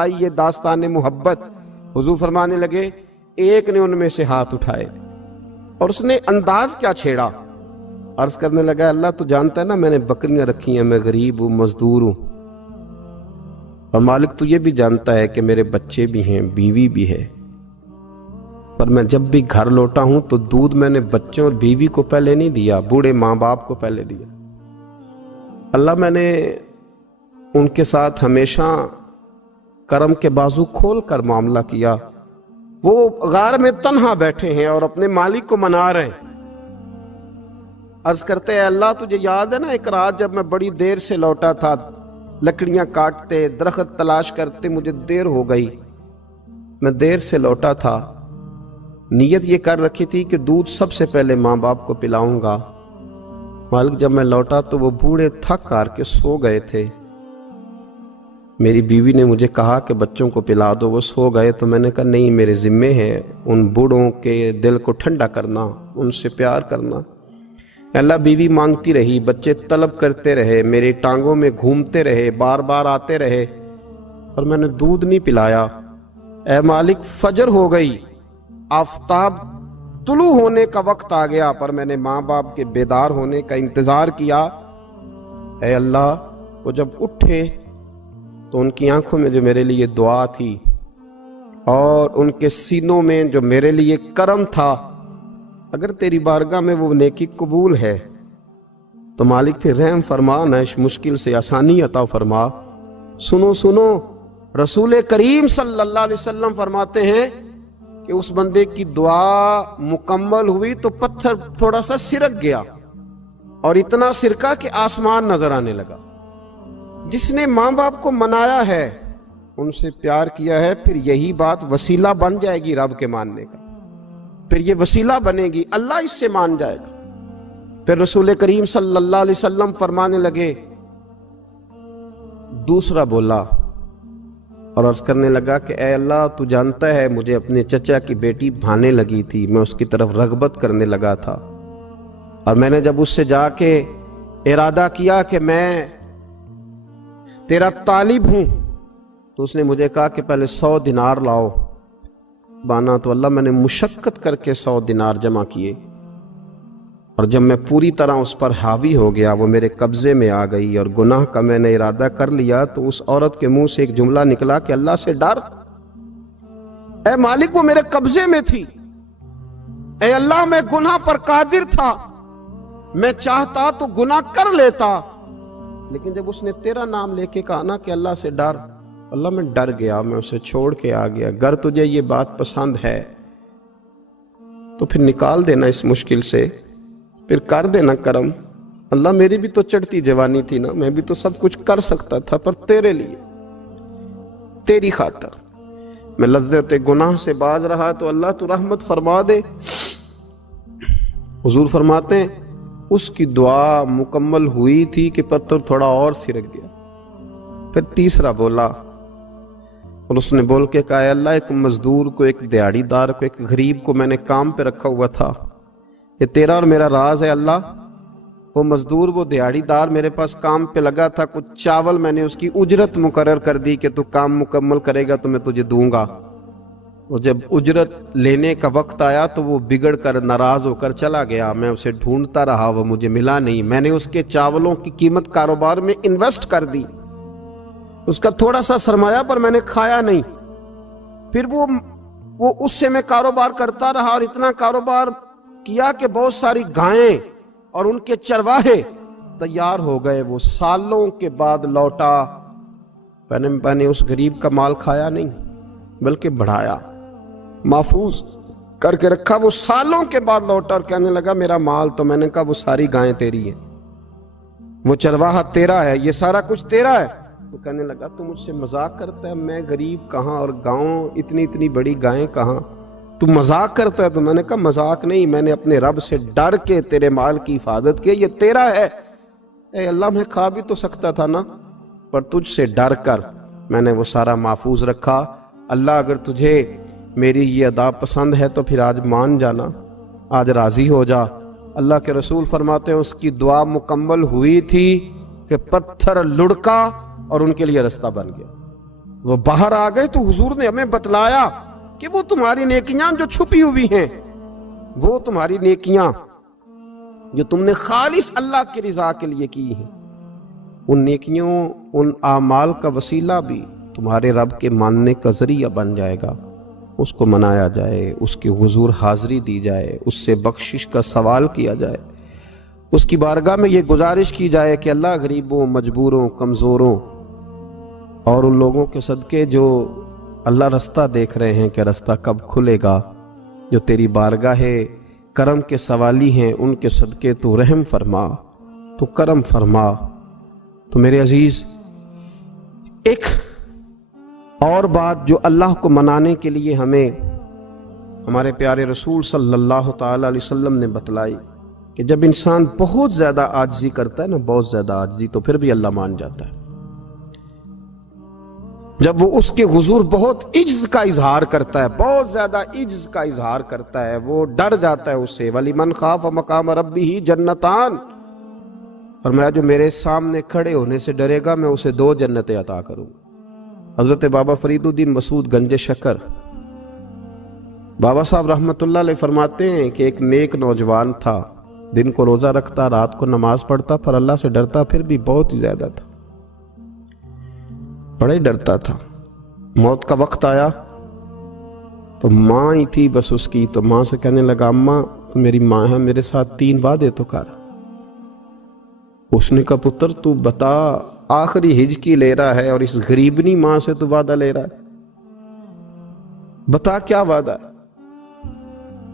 یہ داستان محبت۔ حضور فرمانے لگے ایک نے ان میں سے ہاتھ اٹھائے اور اس نے انداز کیا چھیڑا، عرض کرنے لگا اللہ تو جانتا ہے نا میں نے بکریاں رکھی ہیں، میں غریب ہوں، مزدور ہوں، اور مالک تو یہ بھی جانتا ہے کہ میرے بچے بھی ہیں، بیوی بھی ہے، پر میں جب بھی گھر لوٹا ہوں تو دودھ میں نے بچوں اور بیوی کو پہلے نہیں دیا، بوڑھے ماں باپ کو پہلے دیا۔ اللہ میں نے ان کے ساتھ ہمیشہ کرم کے بازو کھول کر معاملہ کیا۔ وہ غار میں تنہا بیٹھے ہیں اور اپنے مالک کو منا رہے ہیں۔ عرض کرتے ہیں اللہ تجھے یاد ہے نا ایک رات جب میں بڑی دیر سے لوٹا تھا، لکڑیاں کاٹتے، درخت تلاش کرتے، مجھے دیر ہو گئی، میں دیر سے لوٹا تھا، نیت یہ کر رکھی تھی کہ دودھ سب سے پہلے ماں باپ کو پلاؤں گا۔ مالک جب میں لوٹا تو وہ بوڑھے تھک ہار کے سو گئے تھے۔ میری بیوی نے مجھے کہا کہ بچوں کو پلا دو، وہ سو گئے، تو میں نے کہا نہیں، میرے ذمے ہے ان بوڑھوں کے دل کو ٹھنڈا کرنا، ان سے پیار کرنا۔ اللہ بیوی مانگتی رہی، بچے طلب کرتے رہے، میری ٹانگوں میں گھومتے رہے، بار بار آتے رہے، اور میں نے دودھ نہیں پلایا۔ اے مالک فجر ہو گئی، آفتاب طلوع ہونے کا وقت آ گیا، پر میں نے ماں باپ کے بیدار ہونے کا انتظار کیا۔ اے اللہ وہ جب اٹھے تو ان کی آنکھوں میں جو میرے لیے دعا تھی اور ان کے سینوں میں جو میرے لیے کرم تھا، اگر تیری بارگاہ میں وہ نیکی قبول ہے تو مالک پھر رحم فرما، نہ اس مشکل سے آسانی عطا فرما۔ سنو سنو، رسول کریم صلی اللہ علیہ وسلم فرماتے ہیں کہ اس بندے کی دعا مکمل ہوئی تو پتھر تھوڑا سا سرک گیا، اور اتنا سرکا کہ آسمان نظر آنے لگا۔ جس نے ماں باپ کو منایا ہے، ان سے پیار کیا ہے، پھر یہی بات وسیلہ بن جائے گی رب کے ماننے کا، پھر یہ وسیلہ بنے گی، اللہ اس سے مان جائے گا۔ پھر رسول کریم صلی اللہ علیہ وسلم فرمانے لگے، دوسرا بولا اور عرض کرنے لگا کہ اے اللہ تو جانتا ہے مجھے اپنے چچا کی بیٹی بھانے لگی تھی، میں اس کی طرف رغبت کرنے لگا تھا، اور میں نے جب اس سے جا کے ارادہ کیا کہ میں تیرا طالب ہوں، تو اس نے مجھے کہا کہ پہلے 100 دینار لاؤ بانا، تو اللہ میں نے مشقت کر کے 100 دینار جمع کیے، اور جب میں پوری طرح اس پر حاوی ہو گیا، وہ میرے قبضے میں آ گئی اور گناہ کا میں نے ارادہ کر لیا، تو اس عورت کے منہ سے ایک جملہ نکلا کہ اللہ سے ڈر۔ اے مالک وہ میرے قبضے میں تھی، اے اللہ میں گناہ پر قادر تھا، میں چاہتا تو گناہ کر لیتا، لیکن جب اس نے تیرا نام لے کے کہا نا کہ اللہ سے ڈر، اللہ میں ڈر گیا، میں اسے چھوڑ کے آ گیا۔ اگر تجھے یہ بات پسند ہے تو پھر نکال دینا اس مشکل سے، پھر کر دینا کرم۔ اللہ میری بھی تو چڑھتی جوانی تھی نا، میں بھی تو سب کچھ کر سکتا تھا، پر تیرے لیے، تیری خاطر میں لذت گناہ سے باز رہا، تو اللہ تو رحمت فرما دے۔ حضور فرماتے ہیں اس کی دعا مکمل ہوئی تھی کہ پتھر تھوڑا اور سرک گیا۔ پھر تیسرا بولا اور اس نے بول کے کہا اے اللہ ایک مزدور کو، ایک دیہڑی دار کو، ایک غریب کو میں نے کام پہ رکھا ہوا تھا، یہ تیرا اور میرا راز ہے اللہ۔ وہ مزدور، وہ دیہڑی دار میرے پاس کام پہ لگا تھا، کچھ چاول میں نے اس کی اجرت مقرر کر دی کہ تو کام مکمل کرے گا تو میں تجھے دوں گا، اور جب اجرت لینے کا وقت آیا تو وہ بگڑ کر ناراض ہو کر چلا گیا، میں اسے ڈھونڈتا رہا، وہ مجھے ملا نہیں، میں نے اس کے چاولوں کی قیمت کاروبار میں انویسٹ کر دی، اس کا تھوڑا سا سرمایہ پر میں نے کھایا نہیں، پھر وہ اس سے میں کاروبار کرتا رہا، اور اتنا کاروبار کیا کہ بہت ساری گائیں اور ان کے چرواہے تیار ہو گئے، وہ سالوں کے بعد لوٹا، میں نے اس غریب کا مال کھایا نہیں بلکہ بڑھایا، محفوظ کر کے رکھا، وہ سالوں کے بعد لوٹا اور کہنے لگا میرا مال، تو میں نے کہا وہ ساری گائیں تیری ہیں، وہ چرواہا تیرا ہے، یہ سارا کچھ تیرا ہے، تو کہنے لگا تو مجھ سے مذاق کرتا ہے، میں غریب کہاں اور گاؤں اتنی بڑی گائیں کہاں، تو مذاق کرتا ہے؟ تو میں نے کہا مذاق نہیں، میں نے اپنے رب سے ڈر کے تیرے مال کی حفاظت کی، یہ تیرا ہے۔ اے اللہ میں کھا بھی تو سکتا تھا نا، پر تجھ سے ڈر کر میں نے وہ سارا محفوظ رکھا۔ اللہ اگر تجھے میری یہ ادا پسند ہے تو پھر آج مان جانا، آج راضی ہو جا۔ اللہ کے رسول فرماتے ہیں اس کی دعا مکمل ہوئی تھی کہ پتھر لڑکا اور ان کے لیے رستہ بن گیا۔ وہ باہر آ گئے تو حضور نے ہمیں بتلایا کہ وہ تمہاری نیکیاں جو چھپی ہوئی ہیں، وہ تمہاری نیکیاں جو تم نے خالص اللہ کی رضا کے لیے کی ہیں، ان نیکیوں، ان اعمال کا وسیلہ بھی تمہارے رب کے ماننے کا ذریعہ بن جائے گا۔ اس کو منایا جائے، اس کے حضور حاضری دی جائے، اس سے بخشش کا سوال کیا جائے، اس کی بارگاہ میں یہ گزارش کی جائے کہ اللہ غریبوں، مجبوروں، کمزوروں اور ان لوگوں کے صدقے جو اللہ رستہ دیکھ رہے ہیں کہ رستہ کب کھلے گا، جو تیری بارگاہ کرم کے سوالی ہیں، ان کے صدقے تو رحم فرما، تو کرم فرما۔ تو میرے عزیز، ایک اور بات جو اللہ کو منانے کے لیے ہمیں ہمارے پیارے رسول صلی اللہ تعالی علیہ وسلم نے بتلائی کہ جب انسان بہت زیادہ عاجزی کرتا ہے نا، بہت زیادہ عاجزی، تو پھر بھی اللہ مان جاتا ہے۔ جب وہ اس کے حضور بہت عجز کا اظہار کرتا ہے، بہت زیادہ عجز کا اظہار کرتا ہے، وہ ڈر جاتا ہے اس سے۔ وَلِمَنْ خَافَ مَقَامَ رَبِّهِ جَنَّتَانِ، فرمایا جو میرے سامنے کھڑے ہونے سے ڈرے گا میں اسے 2 جنتیں عطا کروں۔ حضرت بابا فرید الدین مسعود گنج شکر بابا صاحب رحمۃ اللہ علیہ فرماتے ہیں کہ ایک نیک نوجوان تھا، دن کو روزہ رکھتا، رات کو نماز پڑھتا، پر اللہ سے ڈرتا پھر بھی بہت ہی زیادہ تھا، بڑا ہی ڈرتا تھا۔ موت کا وقت آیا تو ماں ہی تھی بس اس کی، تو ماں سے کہنے لگا اماں تو میری ماں ہے، میرے ساتھ 3 وعدے تو کر۔ اس نے کہا پتر تو بتا، آخری ہجکی لے رہا ہے اور اس غریبنی ماں سے تو وعدہ لے رہا ہے، بتا کیا وعدہ ہے؟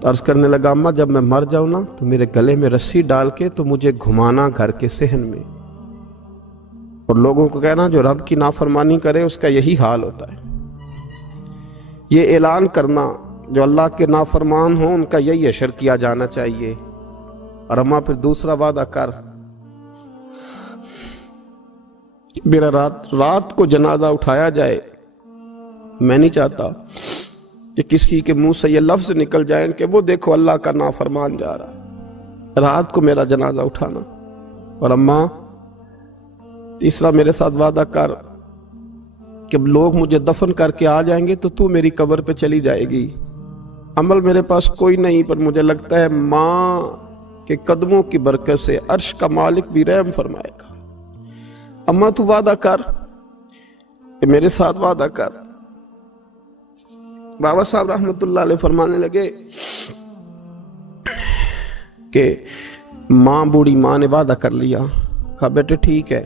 تو عرض کرنے لگا اماں جب میں مر جاؤں نا تو میرے گلے میں رسی ڈال کے تو مجھے گھمانا گھر کے صحن میں، اور لوگوں کو کہنا جو رب کی نافرمانی کرے اس کا یہی حال ہوتا ہے۔ یہ اعلان کرنا جو اللہ کے نافرمان ہوں ان کا یہی اشر کیا جانا چاہیے۔ اور اماں پھر دوسرا وعدہ کر، میرا رات کو جنازہ اٹھایا جائے، میں نہیں چاہتا کہ کسی کے منہ سے یہ لفظ نکل جائیں کہ وہ دیکھو اللہ کا نافرمان جا رہا ہے، رات کو میرا جنازہ اٹھانا۔ اور اماں تیسرا میرے ساتھ وعدہ کر کہ لوگ مجھے دفن کر کے آ جائیں گے تو میری قبر پہ چلی جائے گی، عمل میرے پاس کوئی نہیں، پر مجھے لگتا ہے ماں کے قدموں کی برکت سے عرش کا مالک بھی رحم فرمائے گا۔ اماں تو وعدہ کر کہ میرے ساتھ وعدہ کر۔ بابا صاحب رحمت اللہ علیہ فرمانے لگے کہ ماں، بوڑھی ماں نے وعدہ کر لیا، کہا بیٹے ٹھیک ہے،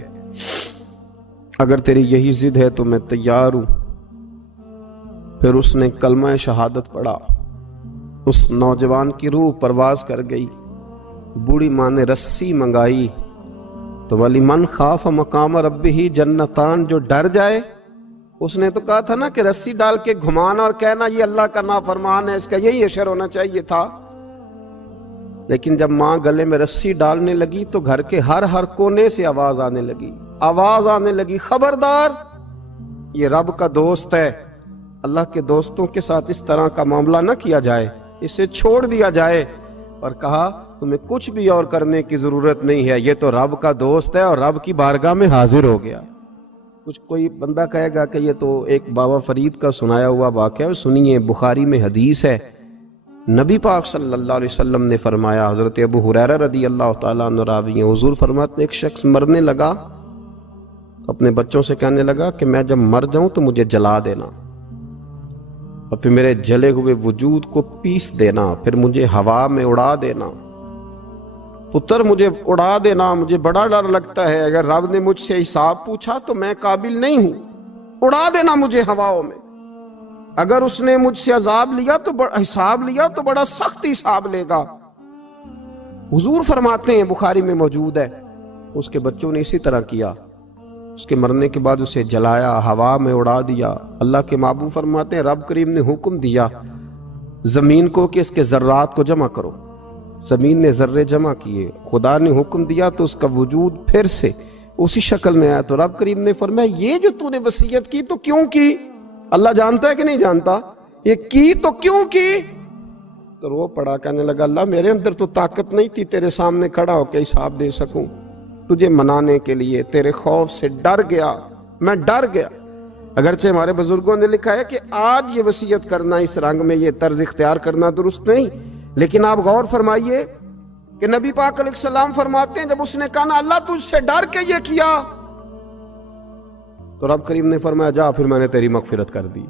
اگر تیری یہی ضد ہے تو میں تیار ہوں۔ پھر اس نے کلمہ شہادت پڑھا، اس نوجوان کی روح پرواز کر گئی۔ بوڑھی ماں نے رسی منگائی تو وَلِمَنْ خَافَ مَقَامَ رَبِّهِ جَنَّتَانِ، جو ڈر جائے، اس نے تو کہا تھا نا کہ رسی ڈال کے گھمانا اور کہنا یہ اللہ کا نافرمان ہے، اس کا یہی اشر ہونا چاہیے تھا۔ لیکن جب ماں گلے میں رسی ڈالنے لگی تو گھر کے ہر کونے سے آواز آنے لگی، خبردار یہ رب کا دوست ہے، اللہ کے دوستوں کے ساتھ اس طرح کا معاملہ نہ کیا جائے، اسے چھوڑ دیا جائے۔ اور کہا تمہیں کچھ بھی اور کرنے کی ضرورت نہیں ہے، یہ تو رب کا دوست ہے اور رب کی بارگاہ میں حاضر ہو گیا۔ کچھ کوئی بندہ کہے گا کہ یہ تو ایک بابا فرید کا سنایا ہوا واقعہ ہے، سنیے، بخاری میں حدیث ہے، نبی پاک صلی اللہ علیہ وسلم نے فرمایا، حضرت ابو ہریرہ رضی اللہ تعالیٰ عنہ راوی ہیں، حضور فرماتے ایک شخص مرنے لگا تو اپنے بچوں سے کہنے لگا کہ میں جب مر جاؤں تو مجھے جلا دینا، اور پھر میرے جلے ہوئے وجود کو پیس دینا، پھر مجھے ہوا میں اڑا دینا۔ پتر مجھے اڑا دینا، مجھے بڑا ڈر لگتا ہے، اگر رب نے مجھ سے حساب پوچھا تو میں قابل نہیں ہوں، اڑا دینا مجھے ہواؤں میں۔ اگر اس نے مجھ سے عذاب لیا تو حساب لیا تو بڑا سخت حساب لے گا۔ حضور فرماتے ہیں، بخاری میں موجود ہے، اس کے بچوں نے اسی طرح کیا، اس کے مرنے کے بعد اسے جلایا، ہوا میں اڑا دیا۔ اللہ کے محبوب فرماتے ہیں رب کریم نے حکم دیا زمین کو کہ اس کے ذرات کو جمع کرو، زمین نے ذرے جمع کیے، خدا نے حکم دیا تو اس کا وجود پھر سے اسی شکل میں آیا۔ تو رب کریم نے فرمایا یہ جو تو نے وصیت کی تو کیوں کی؟ اللہ جانتا ہے کہ نہیں جانتا؟ یہ کی تو کیوں کی؟ تو رو پڑا، کہنے لگا اللہ میرے اندر تو طاقت نہیں تھی تیرے سامنے کھڑا ہو کے حساب دے سکوں، تجھے منانے کے لیے تیرے خوف سے ڈر گیا، میں ڈر گیا۔ اگرچہ ہمارے بزرگوں نے لکھا ہے کہ آج یہ وصیت کرنا اس رنگ میں، یہ طرز اختیار کرنا درست نہیں، لیکن آپ غور فرمائیے کہ نبی پاک علیہ السلام فرماتے ہیں جب اس نے کہا نا اللہ تجھ سے ڈر کے یہ کیا، تو رب کریم نے فرمایا جا پھر میں نے تیری مغفرت کر دی۔